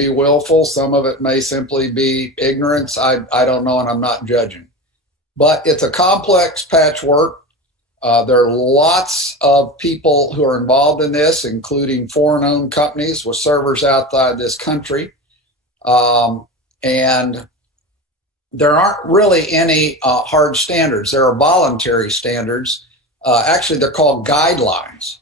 be willful. Some of it may simply be ignorance. I don't know, and I'm not judging. But it's a complex patchwork. There are lots of people who are involved in this, including foreign-owned companies with servers outside this country. And there aren't really any hard standards. There are voluntary standards. Actually, they're called guidelines.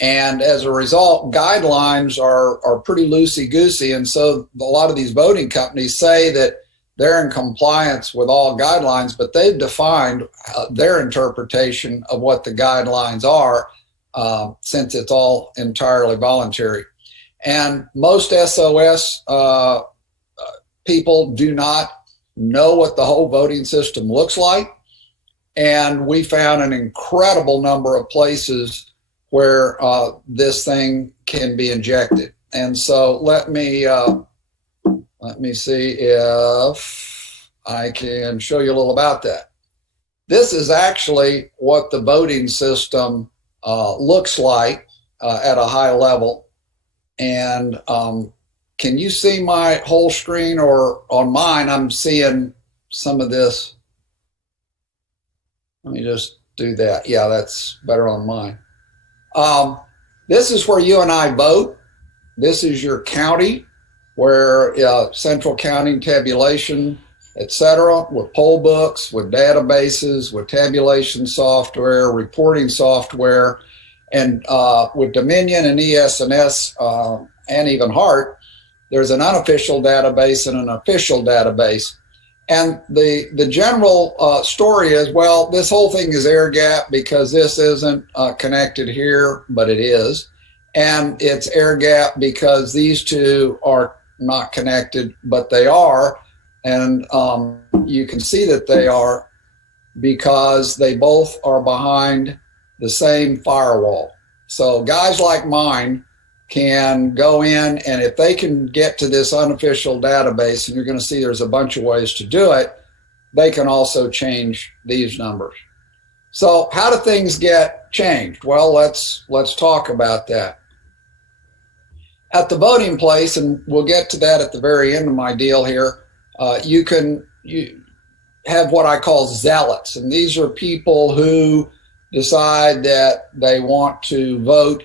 And as a result, guidelines are pretty loosey-goosey. And so a lot of these voting companies say that they're in compliance with all guidelines, but they've defined their interpretation of what the guidelines are, since it's all entirely voluntary. And most SOS people do not know what the whole voting system looks like. And we found an incredible number of places where this thing can be injected. And so let me see if I can show you a little about that. This is actually what the voting system looks like at a high level. And can you see my whole screen, or on mine, I'm seeing some of this? Let me just do that. Yeah, that's better on mine. This is where you and I vote. This is your county, where central counting, tabulation, etc., with poll books, with databases, with tabulation software, reporting software, and with Dominion and ES&S and even HART, there's an unofficial database and an official database. And the general story is, well, this whole thing is AirGap because this isn't connected here, but it is. And it's AirGap because these two are not connected, but they are. And you can see that they are because they both are behind the same firewall. So guys like mine can go in, and if they can get to this unofficial database, and you're going to see there's a bunch of ways to do it, they can also change these numbers. So how do things get changed? Well, let's talk about that. At the voting place, and we'll get to that at the very end of my deal here, you have what I call zealots, and these are people who decide that they want to vote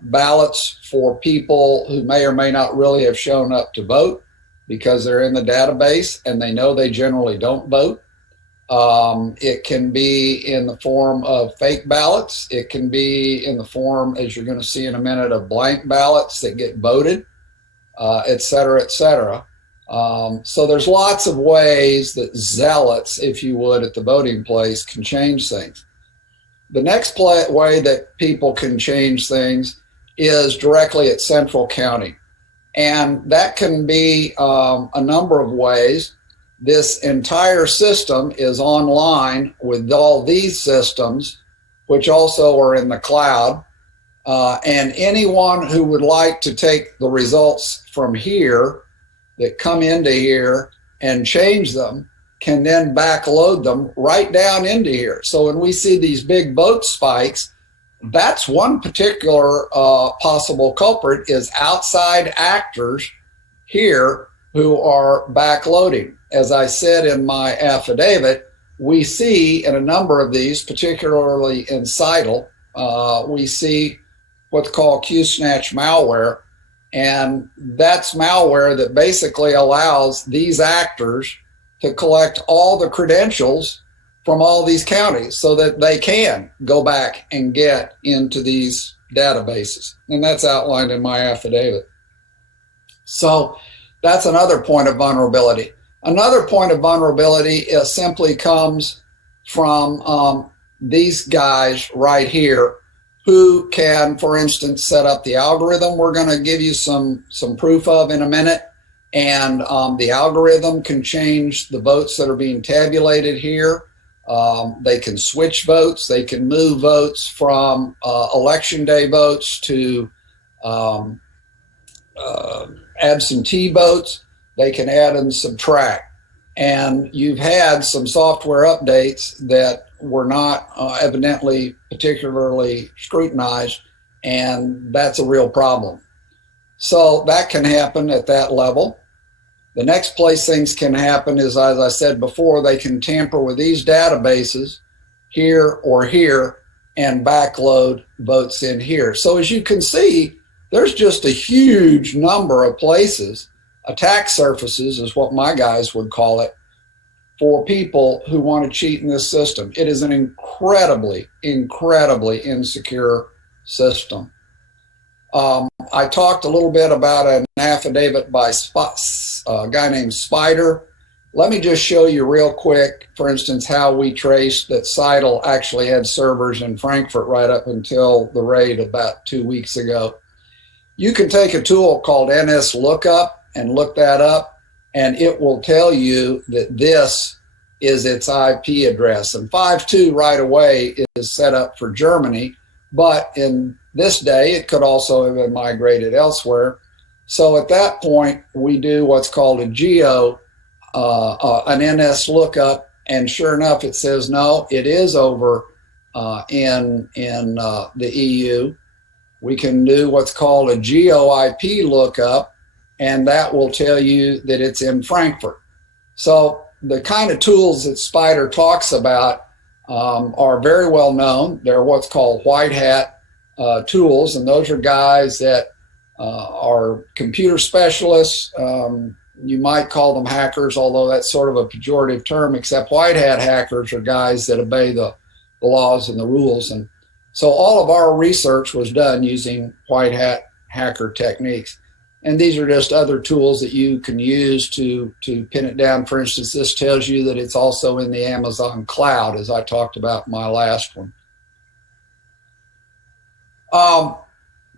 ballots for people who may or may not really have shown up to vote because they're in the database and they know they generally don't vote. It can be in the form of fake ballots. It can be in the form, as you're going to see in a minute, of blank ballots that get voted, et cetera, et cetera. So there's lots of ways that zealots, if you would, at the voting place can change things. The next way that people can change things is directly at central county. And that can be a number of ways. This entire system is online with all these systems, which also are in the cloud. And anyone who would like to take the results from here that come into here and change them can then backload them right down into here. So when we see these big vote spikes, that's one particular possible culprit, is outside actors here who are backloading. As I said in my affidavit, we see in a number of these, particularly in CITL, we see what's called Q-snatch malware. And that's malware that basically allows these actors to collect all the credentials from all these counties so that they can go back and get into these databases. And that's outlined in my affidavit. So that's another point of vulnerability. Another point of vulnerability simply comes from these guys right here who can, for instance, set up the algorithm we're going to give you some proof of in a minute. And the algorithm can change the votes that are being tabulated here. They can switch votes. They can move votes from election day votes to absentee votes. They can add and subtract. And you've had some software updates that were not evidently particularly scrutinized, and that's a real problem. So that can happen at that level. The next place things can happen is, as I said before, they can tamper with these databases here or here and backload votes in here. So as you can see, there's just a huge number of places, attack surfaces is what my guys would call it, for people who want to cheat in this system. It is an incredibly, incredibly insecure system. I talked a little bit about an affidavit by a guy named Spider. Let me just show you real quick, for instance, how we traced that Seidel actually had servers in Frankfurt right up until the raid about 2 weeks ago. You can take a tool called NS Lookup and look that up, and it will tell you that this is its IP address. And 5.2 right away is set up for Germany, but in this day, it could also have been migrated elsewhere. So at that point, we do what's called a geo, an NS lookup, and sure enough, it says, no, it is over in the EU. We can do what's called a geo IP lookup, and that will tell you that it's in Frankfurt. So the kind of tools that Spider talks about are very well known. They're what's called white hat tools, and those are guys that are computer specialists. You might call them hackers, although that's sort of a pejorative term, except white hat hackers are guys that obey the laws and the rules. And so all of our research was done using white hat hacker techniques. And these are just other tools that you can use to pin it down. For instance, this tells you that it's also in the Amazon cloud, as I talked about in my last one. A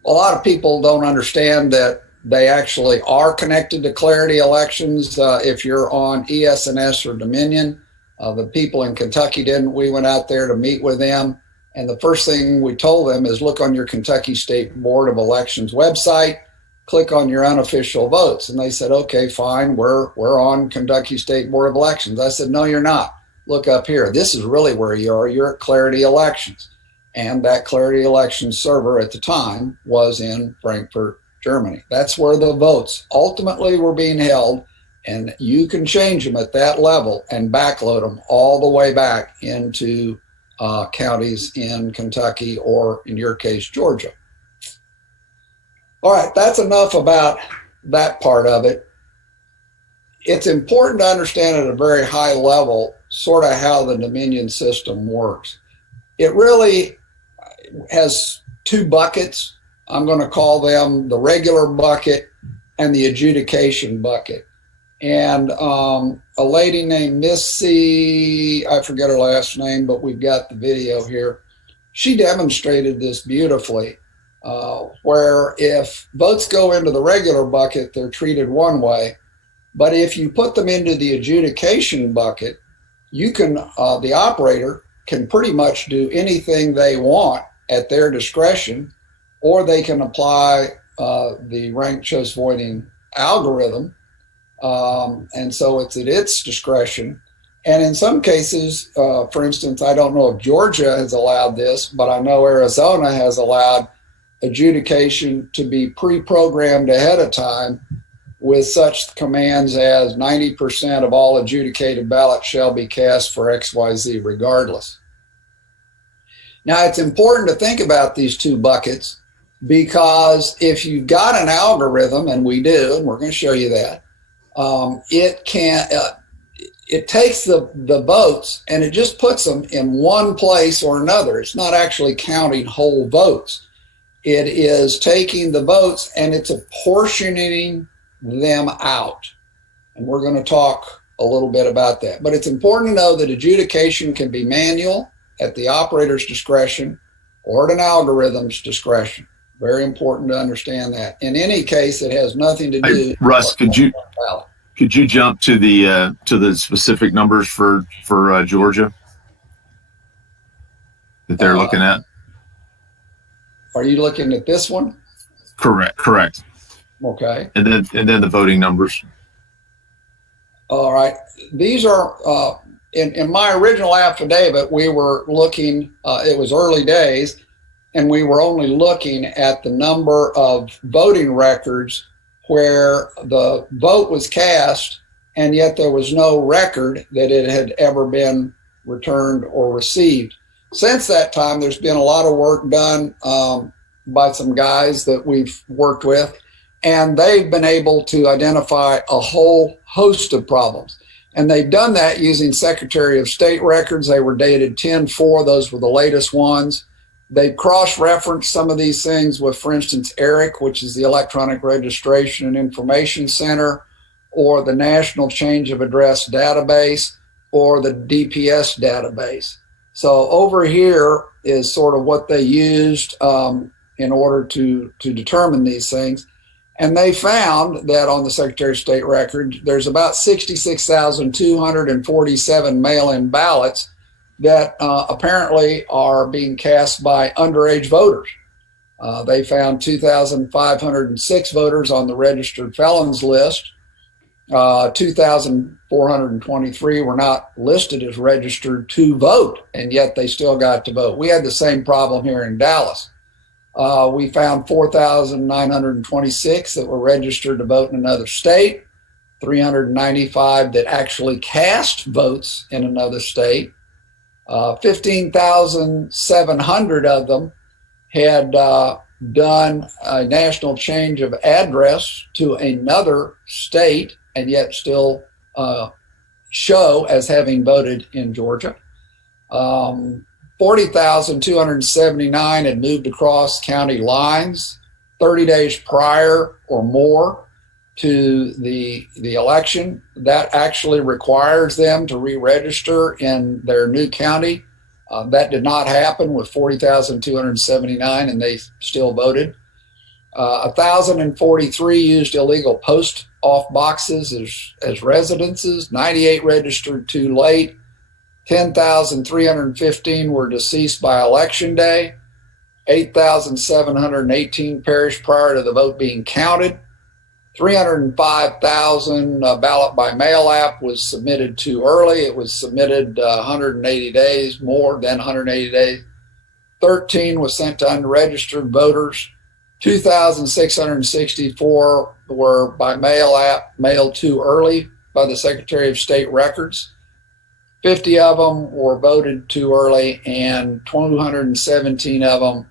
lot of people don't understand that they actually are connected to Clarity Elections. If you're on ES&S or Dominion, the people in Kentucky didn't. We went out there to meet with them. And the first thing we told them is look on your Kentucky State Board of Elections website, click on your unofficial votes. And they said, okay, fine, we're on Kentucky State Board of Elections. I said, no, you're not. Look up here. This is really where you are. You're at Clarity Elections. And that Clarity Elections server at the time was in Frankfurt, Germany. That's where the votes ultimately were being held. And you can change them at that level and backload them all the way back into counties in Kentucky, or in your case, Georgia. All right, that's enough about that part of it. It's important to understand at a very high level sort of how the Dominion system works. It really has two buckets. I'm going to call them the regular bucket and the adjudication bucket. And a lady named Missy, I forget her last name, but we've got the video here. She demonstrated this beautifully, where if votes go into the regular bucket, they're treated one way. But if you put them into the adjudication bucket, you can, the operator can pretty much do anything they want at their discretion, or they can apply the ranked choice voting algorithm. And so it's at its discretion. And in some cases, for instance, I don't know if Georgia has allowed this, but I know Arizona has allowed adjudication to be pre-programmed ahead of time with such commands as 90% of all adjudicated ballots shall be cast for XYZ regardless. Now, it's important to think about these two buckets, because if you've got an algorithm, and we do, and we're going to show you that, it takes the votes and it just puts them in one place or another. It's not actually counting whole votes. It is taking the votes and it's apportioning them out. And we're going to talk a little bit about that. But it's important to know that adjudication can be manual at the operator's discretion or at an algorithm's discretion. Very important to understand that. In any case, it has nothing to do. Hey, Russ, could you jump to the specific numbers for Georgia that they're looking at? Are you looking at this one? Correct. Okay. And then the voting numbers. All right. These are in my original affidavit. We were looking. It was early days, and we were only looking at the number of voting records where the vote was cast and yet there was no record that it had ever been returned or received. Since that time, there's been a lot of work done by some guys that we've worked with, and they've been able to identify a whole host of problems. And they've done that using Secretary of State records. They were dated 10-4. Those were the latest ones. They cross-referenced some of these things with, for instance, ERIC, which is the Electronic Registration and Information Center, or the National Change of Address Database, or the DPS database. So over here is sort of what they used in order to determine these things. And they found that on the Secretary of State record, there's about 66,247 mail-in ballots that apparently are being cast by underage voters. They found 2,506 voters on the registered felons list. 2,423 were not listed as registered to vote, and yet they still got to vote. We had the same problem here in Dallas. We found 4,926 that were registered to vote in another state, 395 that actually cast votes in another state. 15,700 of them had done a national change of address to another state and yet still show as having voted in Georgia. 40,279 had moved across county lines 30 days prior or more to the election. That actually requires them to re-register in their new county. That did not happen with 40,279, and they still voted. 1,043 used illegal post-off boxes as residences. 98 registered too late. 10,315 were deceased by election day. 8,718 perished prior to the vote being counted. 305,000 ballot by mail app was submitted too early. It was submitted 180 days, more than 180 days. 13 was sent to unregistered voters. 2,664 were by mail app mailed too early by the Secretary of State records. 50 of them were voted too early, and 217 of them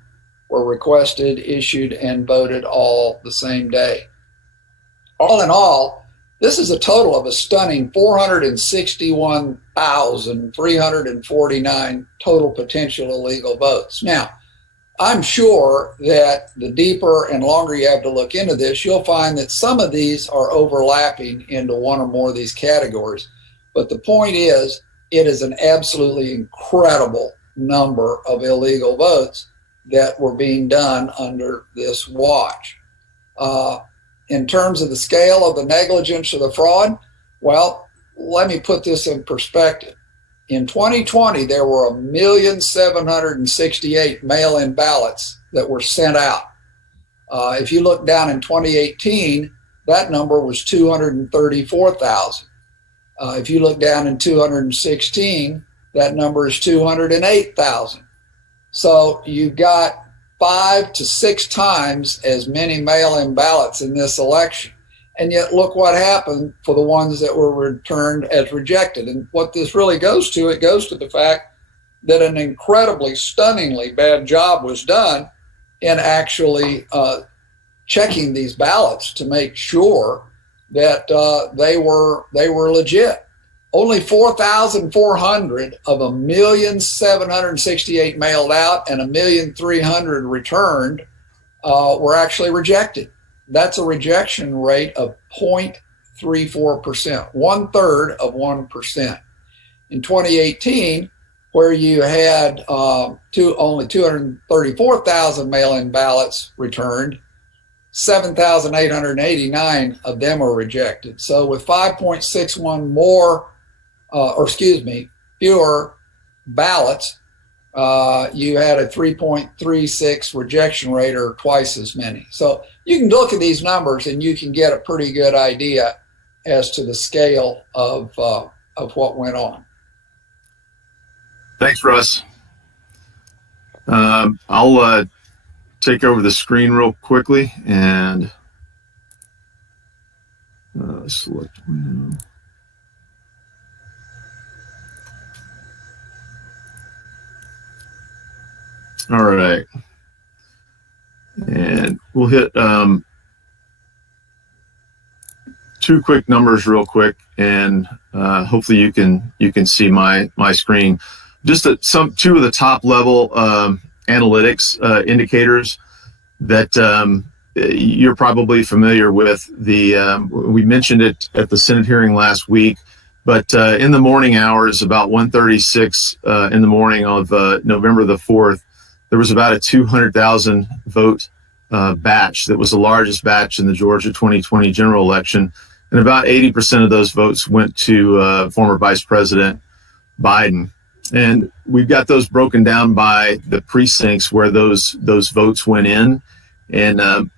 were requested, issued, and voted all the same day. All in all, this is a total of a stunning 461,349 total potential illegal votes. Now, I'm sure that the deeper and longer you have to look into this, you'll find that some of these are overlapping into one or more of these categories. But the point is, it is an absolutely incredible number of illegal votes that were being done under this watch. In terms of the scale of the negligence or the fraud, well, let me put this in perspective. In 2020, there were 1,768,000 mail-in ballots that were sent out. If you look down in 2018, that number was 234,000. If you look down in 2016, that number is 208,000. So you've got 5 to 6 times as many mail-in ballots in this election. And yet look what happened for the ones that were returned as rejected. And what this really goes to, it goes to the fact that an incredibly, stunningly bad job was done in actually checking these ballots to make sure that they were legit. Only 4,400 of 1,768,000 mailed out and 1,300,000 returned were actually rejected. That's a rejection rate of 0.34%, 1/3 of 1%. In 2018, where you had only 234,000 mail-in ballots returned, 7,889 of them were rejected. So with 5.61 fewer ballots, you had a 3.36 rejection rate, or twice as many. So you can look at these numbers and you can get a pretty good idea as to the scale of what went on. Thanks, Russ. I'll take over the screen real quickly and select window. All right. And we'll hit two quick numbers real quick, and hopefully you can see my screen. Just two of the top level analytics indicators that you're probably familiar with. We mentioned it at the Senate hearing last week, but in the morning hours, about 1:36 in the morning of November the 4th, there was about a 200,000 vote batch that was the largest batch in the Georgia 2020 general election. And about 80% of those votes went to former Vice President Biden. And we've got those broken down by the precincts where those votes went in. And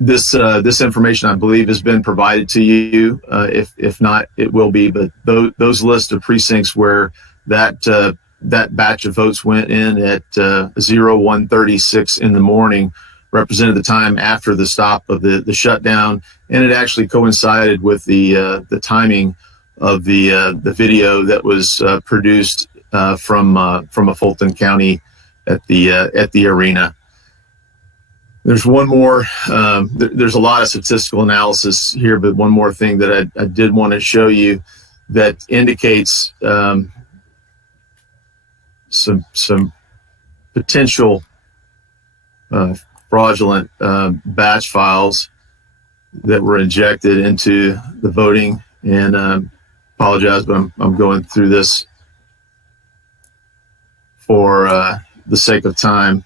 this information, I believe, has been provided to you. If not, it will be. But those lists of precincts where that batch of votes went in at 1:36 in the morning represented the time after the stop of the shutdown, and it actually coincided with the timing of the video that was produced from a Fulton County at the arena. There's one more. There's a lot of statistical analysis here, but one more thing that I did want to show you that indicates some potential fraudulent batch files that were injected into the voting. And apologize, but I'm going through this for the sake of time.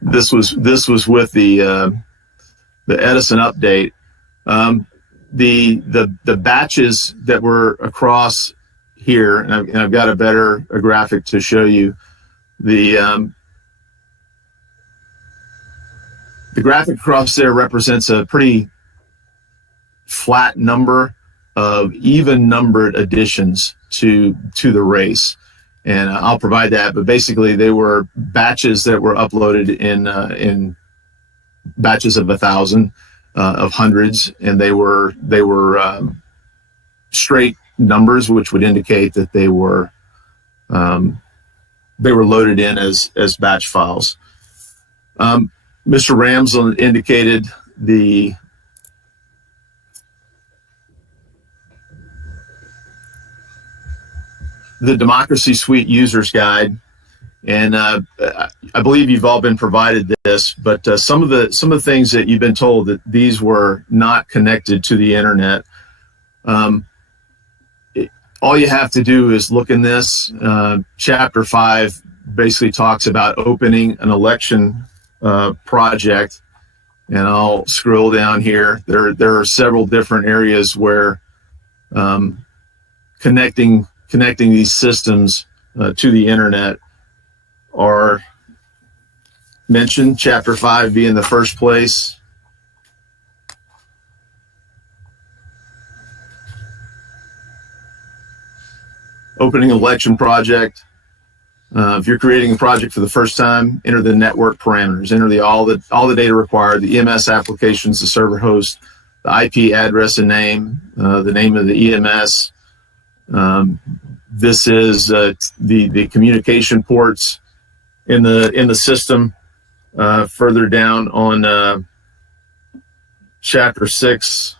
This was with the Edison update. The batches that were across here, and I've got a graphic to show you. The graphic across there represents a pretty flat number of even numbered additions to the race. And I'll provide that, but basically they were batches that were uploaded in batches of 1,000, of hundreds, and they were straight numbers, which would indicate that they were loaded in as batch files. Mr. Ramsland indicated the Democracy Suite User's Guide, and I believe you've all been provided this, but some of the things that you've been told that these were not connected to the internet. All you have to do is look in this. Chapter 5 basically talks about opening an election project, and I'll scroll down here. There are several different areas where connecting these systems to the internet are mentioned, Chapter 5 being the first place. Opening election project. If you're creating a project for the first time, enter the network parameters, enter all the data required, the EMS applications, the server host, the IP address and name, the name of the EMS. This is the communication ports in the system. Further down on Chapter 6.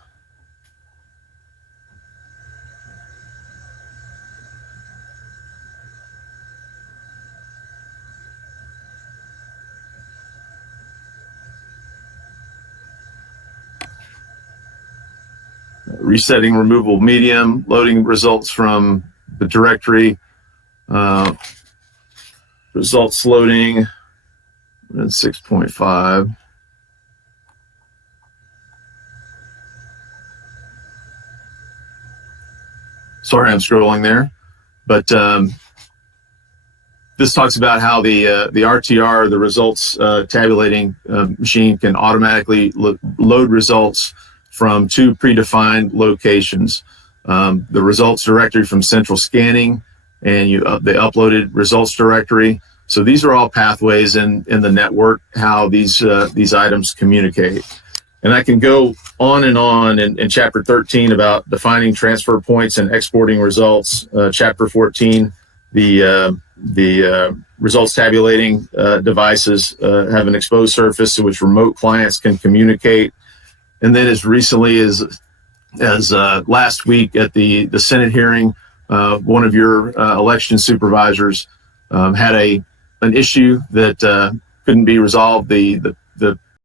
Resetting removable medium, loading results from the directory, results loading, and 6.5. Sorry, I'm scrolling there, but this talks about how the RTR, the results tabulating machine, can automatically load results from 2 predefined locations. The results directory from central scanning and the uploaded results directory. So these are all pathways in the network, how these items communicate. And I can go on in chapter 13 about defining transfer points and exporting results. Chapter 14, the results tabulating devices have an exposed surface to which remote clients can communicate. And then as recently as last week at the Senate hearing, one of your election supervisors had an issue that couldn't be resolved. The